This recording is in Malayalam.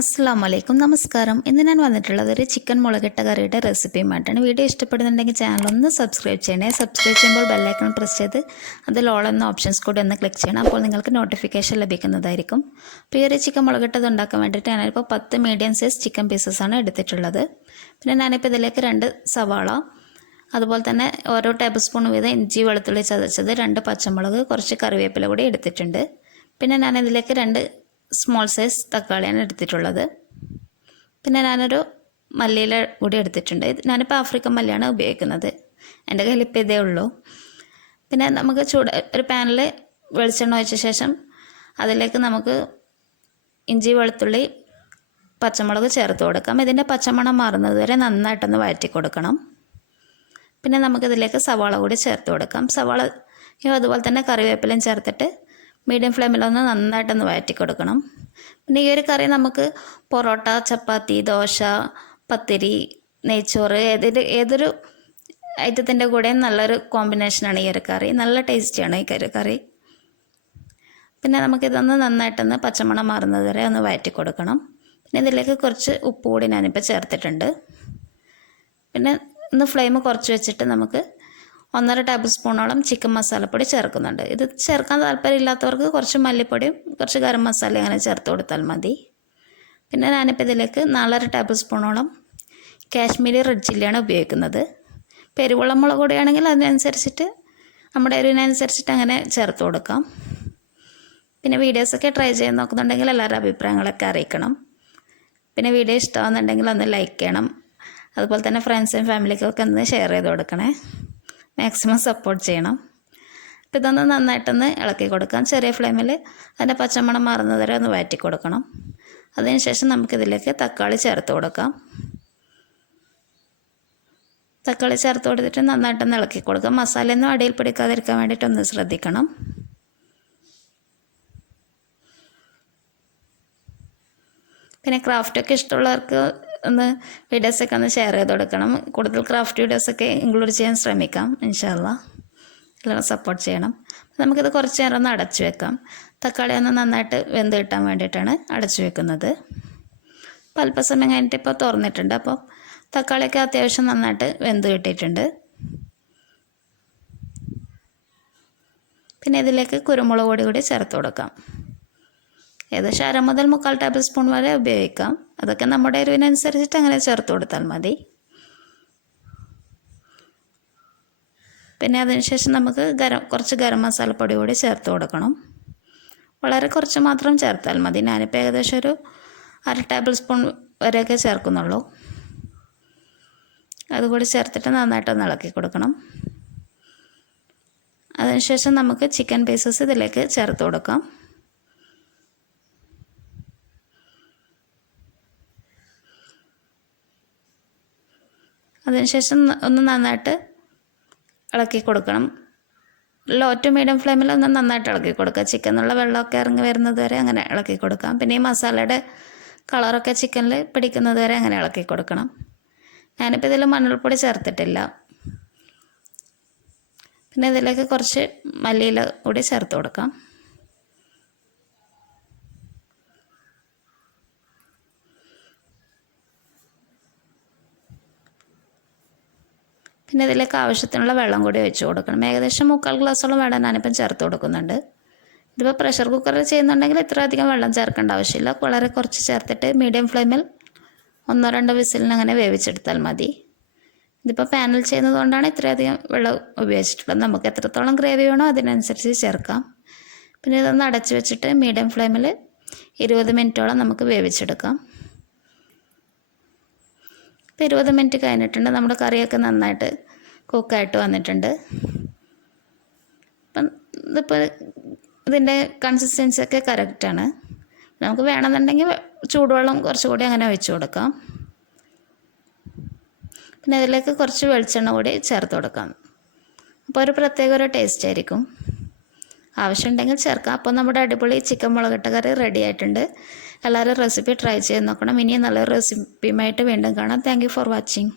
അസ്സലാമലൈക്കും നമസ്കാരം. ഇന്ന് ഞാൻ വന്നിട്ടുള്ളത് ഒരു ചിക്കൻ മുളകിട്ട കറിയുടെ റെസിപ്പിയുമായിട്ടാണ്. വീഡിയോ ഇഷ്ടപ്പെടുന്നുണ്ടെങ്കിൽ ചാനൽ ഒന്ന് സബ്സ്ക്രൈബ് ചെയ്യണേ. സബ്സ്ക്രൈബ് ചെയ്യുമ്പോൾ ബെല്ലൈക്കൺ പ്രസ് ചെയ്ത് അതിൽ ഓൾ എന്ന ഓപ്ഷൻസ് കൂടി ഒന്ന് ക്ലിക്ക് ചെയ്യണം. അപ്പോൾ നിങ്ങൾക്ക് നോട്ടിഫിക്കേഷൻ ലഭിക്കുന്നതായിരിക്കും. അപ്പോൾ ഈ ഒരു ചിക്കൻ മുളകിട്ടത് ഉണ്ടാക്കാൻ വേണ്ടിയിട്ട് ഞാനിപ്പോൾ 10 മീഡിയം സൈസ് ചിക്കൻ പീസസാണ് എടുത്തിട്ടുള്ളത്. പിന്നെ ഞാനിപ്പോൾ ഇതിലേക്ക് 2 സവാള, അതുപോലെ തന്നെ ഓരോ ടേബിൾ സ്പൂൺ വീതം ഇഞ്ചി വെളുത്തുള്ളി ചതച്ചത്, 2 പച്ചമുളക്, കുറച്ച് കറിവേപ്പില കൂടി എടുത്തിട്ടുണ്ട്. പിന്നെ ഞാനിതിലേക്ക് 2 സ്മോൾ സൈസ് തക്കാളിയാണ് എടുത്തിട്ടുള്ളത്. പിന്നെ ഞാനൊരു മല്ലിയില കൂടി എടുത്തിട്ടുണ്ട്. ഞാനിപ്പോൾ ആഫ്രിക്കൻ മല്ലിയാണ് ഉപയോഗിക്കുന്നത്. എൻ്റെ കയ്യിൽ ഇപ്പോൾ ഇതേ ഉള്ളൂ. പിന്നെ നമുക്ക് ഒരു പാനിൽ വെളിച്ചെണ്ണ ഒഴിച്ച ശേഷം അതിലേക്ക് നമുക്ക് ഇഞ്ചി വെളുത്തുള്ളി പച്ചമുളക് ചേർത്ത് കൊടുക്കാം. ഇതിൻ്റെ പച്ചമണം മാറുന്നത് വരെ നന്നായിട്ടൊന്ന് വഴറ്റി കൊടുക്കണം. പിന്നെ നമുക്കിതിലേക്ക് സവാള കൂടി ചേർത്ത് കൊടുക്കാം. സവാളയും അതുപോലെ തന്നെ കറിവേപ്പിലയും ചേർത്തിട്ട് മീഡിയം ഫ്ലെയിമിലൊന്ന് നന്നായിട്ടൊന്ന് വഴറ്റി കൊടുക്കണം. പിന്നെ ഈ ഒരു കറി നമുക്ക് പൊറോട്ട, ചപ്പാത്തി, ദോശ, പത്തിരി, നെയ്ച്ചോറ് ഏതൊരു ഐറ്റത്തിൻ്റെ കൂടെയും നല്ലൊരു കോമ്പിനേഷനാണ് ഈ ഒരു കറി. നല്ല ടേസ്റ്റിയാണ് ഈ കറി. പിന്നെ നമുക്കിതൊന്ന് നന്നായിട്ടൊന്ന് പച്ചമണം മാറുന്നത് വരെ ഒന്ന് വഴറ്റി കൊടുക്കണം. പിന്നെ ഇതിലേക്ക് കുറച്ച് ഉപ്പ് കൂടി ഞാനിപ്പോൾ ചേർത്തിട്ടുണ്ട്. പിന്നെ ഒന്ന് ഫ്ലെയിം കുറച്ച് വെച്ചിട്ട് നമുക്ക് 1.5 ടേബിൾ സ്പൂണോളം ചിക്കൻ മസാലപ്പൊടി ചേർക്കുന്നുണ്ട്. ഇത് ചേർക്കാൻ താല്പര്യമില്ലാത്തവർക്ക് കുറച്ച് മല്ലിപ്പൊടിയും കുറച്ച് ഗരം മസാല അങ്ങനെ ചേർത്ത് കൊടുത്താൽ മതി. പിന്നെ ഞാനിപ്പോൾ ഇതിലേക്ക് 4.5 ടേബിൾ സ്പൂണോളം കാശ്മീരി റെഡ് ചില്ലിയാണ് ഉപയോഗിക്കുന്നത്. എരിവുള്ള മുളക് പൊടിയാണെങ്കിൽ അതിനനുസരിച്ചിട്ട് നമ്മുടെ എരിവിനനുസരിച്ചിട്ട് അങ്ങനെ ചേർത്ത് കൊടുക്കാം. പിന്നെ വീഡിയോസൊക്കെ ട്രൈ ചെയ്ത് നോക്കുന്നുണ്ടെങ്കിൽ എല്ലാവരുടെ അഭിപ്രായങ്ങളൊക്കെ അറിയിക്കണം. പിന്നെ വീഡിയോ ഇഷ്ടമാകുന്നുണ്ടെങ്കിൽ ഒന്ന് ലൈക്ക് ചെയ്യണം. അതുപോലെ തന്നെ ഫ്രണ്ട്സും ഫാമിലിക്കൊക്കെ ഒന്ന് ഷെയർ ചെയ്ത് കൊടുക്കണേ. മാക്സിമം സപ്പോർട്ട് ചെയ്യണം. അപ്പോൾ ഇതൊന്ന് നന്നായിട്ടൊന്ന് ഇളക്കി കൊടുക്കാം. ചെറിയ ഫ്ലെയിമിൽ അതിൻ്റെ പച്ചമണം മാറുന്നത് വരെ ഒന്ന് വഴറ്റി കൊടുക്കണം. അതിനുശേഷം നമുക്കിതിലേക്ക് തക്കാളി ചേർത്ത് കൊടുക്കാം. തക്കാളി ചേർത്ത് കൊടുത്തിട്ട് നന്നായിട്ടൊന്ന് ഇളക്കി കൊടുക്കാം. മസാലയൊന്നും അടിയിൽ പിടിക്കാതിരിക്കാൻ വേണ്ടിയിട്ടൊന്ന് ശ്രദ്ധിക്കണം. പിന്നെ ക്രാഫ്റ്റൊക്കെ ഇഷ്ടമുള്ളവർക്ക് ഒന്ന് വീഡിയോസൊക്കെ ഒന്ന് ഷെയർ ചെയ്ത് കൊടുക്കണം. കൂടുതൽ ക്രാഫ്റ്റ് വീഡിയോസൊക്കെ ഇൻക്ലൂഡ് ചെയ്യാൻ ശ്രമിക്കാം. ഇൻഷാ അല്ലാ എല്ലാവരും സപ്പോർട്ട് ചെയ്യണം. നമുക്കിത് കുറച്ച് നേരം ഒന്ന് അടച്ചു വെക്കാം. തക്കാളി ഒന്ന് നന്നായിട്ട് വെന്ത് കിട്ടാൻ വേണ്ടിയിട്ടാണ് അടച്ചു വെക്കുന്നത്. അപ്പോൾ അല്പസമയം കഴിഞ്ഞിട്ട് ഇപ്പോൾ തുറന്നിട്ടുണ്ട്. അപ്പോൾ തക്കാളിയൊക്കെ അത്യാവശ്യം നന്നായിട്ട് വെന്ത് കിട്ടിയിട്ടുണ്ട്. പിന്നെ ഇതിലേക്ക് കുരുമുളക് പൊടി കൂടി ചേർത്ത് കൊടുക്കാം. ഏകദേശം 1/2 മുതൽ 3/4 ടേബിൾ സ്പൂൺ വരെ ഉപയോഗിക്കാം. അതൊക്കെ നമ്മുടെ എരിവിനനുസരിച്ചിട്ട് അങ്ങനെ ചേർത്ത് കൊടുത്താൽ മതി. പിന്നെ അതിനുശേഷം നമുക്ക് കുറച്ച് ഗരം മസാലപ്പൊടി കൂടി ചേർത്ത് കൊടുക്കണം. വളരെ കുറച്ച് മാത്രം ചേർത്താൽ മതി. ഞാനിപ്പോൾ ഏകദേശം ഒരു 1/2 ടേബിൾ സ്പൂൺ വരെയൊക്കെ ചേർക്കുന്നുള്ളൂ. അതുകൂടി ചേർത്തിട്ട് നന്നായിട്ടൊന്ന് ഇളക്കി കൊടുക്കണം. അതിനുശേഷം നമുക്ക് ചിക്കൻ പീസസ് ഇതിലേക്ക് ചേർത്ത് കൊടുക്കാം. അതിനുശേഷം ഒന്ന് നന്നായിട്ട് ഇളക്കി കൊടുക്കണം. ലോ ടു മീഡിയം ഫ്ലെയിമിൽ ഒന്ന് നന്നായിട്ട് ഇളക്കി കൊടുക്കുക. ചിക്കനിലുള്ള വെള്ളമൊക്കെ ഇറങ്ങി വരുന്നത് വരെ അങ്ങനെ ഇളക്കി കൊടുക്കാം. പിന്നെ ഈ മസാലയുടെ കളറൊക്കെ ചിക്കനിൽ പിടിക്കുന്നത് വരെ അങ്ങനെ ഇളക്കി കൊടുക്കണം. ഞാനിപ്പോൾ ഇതിൽ മഞ്ഞൾപ്പൊടി ചേർത്തിട്ടില്ല. പിന്നെ ഇതിലേക്ക് കുറച്ച് മല്ലിയില കൂടി ചേർത്ത് കൊടുക്കാം. പിന്നെ ഇതിലേക്ക് ആവശ്യത്തിനുള്ള വെള്ളം കൂടി ഒഴിച്ച് കൊടുക്കണം. ഏകദേശം 3/4 ഗ്ലാസ്സോളം വെള്ളം ഞാനിപ്പം ചേർത്ത് കൊടുക്കുന്നുണ്ട്. ഇതിപ്പോൾ പ്രഷർ കുക്കറിൽ ചെയ്യുന്നുണ്ടെങ്കിൽ ഇത്ര അധികം വെള്ളം ചേർക്കേണ്ട ആവശ്യമില്ല. വളരെ കുറച്ച് ചേർത്തിട്ട് മീഡിയം ഫ്ലെയിമിൽ 1-2 വിസിലിന് അങ്ങനെ വേവിച്ചെടുത്താൽ മതി. ഇതിപ്പോൾ പാനിൽ ചെയ്യുന്നത് കൊണ്ടാണ് ഇത്രയധികം വെള്ളം ഉപയോഗിച്ചിട്ടുള്ളത്. നമുക്ക് എത്രത്തോളം ഗ്രേവി വേണോ അതിനനുസരിച്ച് ചേർക്കാം. പിന്നെ ഇതൊന്ന് അടച്ച് വെച്ചിട്ട് മീഡിയം ഫ്ലെയിമിൽ 20 മിനിറ്റോളം നമുക്ക് വേവിച്ചെടുക്കാം. ഇപ്പോൾ 20 മിനിറ്റ് കഴിഞ്ഞിട്ടുണ്ട്. നമ്മുടെ കറിയൊക്കെ നന്നായിട്ട് കുക്കായിട്ട് വന്നിട്ടുണ്ട്. അപ്പം ഇതിൻ്റെ കൺസിസ്റ്റൻസിയൊക്കെ കറക്റ്റാണ്. നമുക്ക് വേണമെന്നുണ്ടെങ്കിൽ ചൂടുവെള്ളം കുറച്ചുകൂടി അങ്ങനെ ഒഴിച്ച് കൊടുക്കാം. പിന്നെ അതിലേക്ക് കുറച്ച് വെളിച്ചെണ്ണ കൂടി ചേർത്ത് കൊടുക്കാം. അപ്പോൾ ഒരു പ്രത്യേക ടേസ്റ്റ് ആയിരിക്കും. ആവശ്യമുണ്ടെങ്കിൽ ചേർക്കാം. അപ്പോൾ നമ്മുടെ അടിപൊളി ചിക്കൻ മുളകിട്ട കറി റെഡി ആയിട്ടുണ്ട്. എല്ലാവരും റെസിപ്പി ട്രൈ ചെയ്ത് നോക്കണം. ഇനിയും നല്ലൊരു റെസിപ്പിയുമായിട്ട് വീണ്ടും കാണാം. Thank you for watching.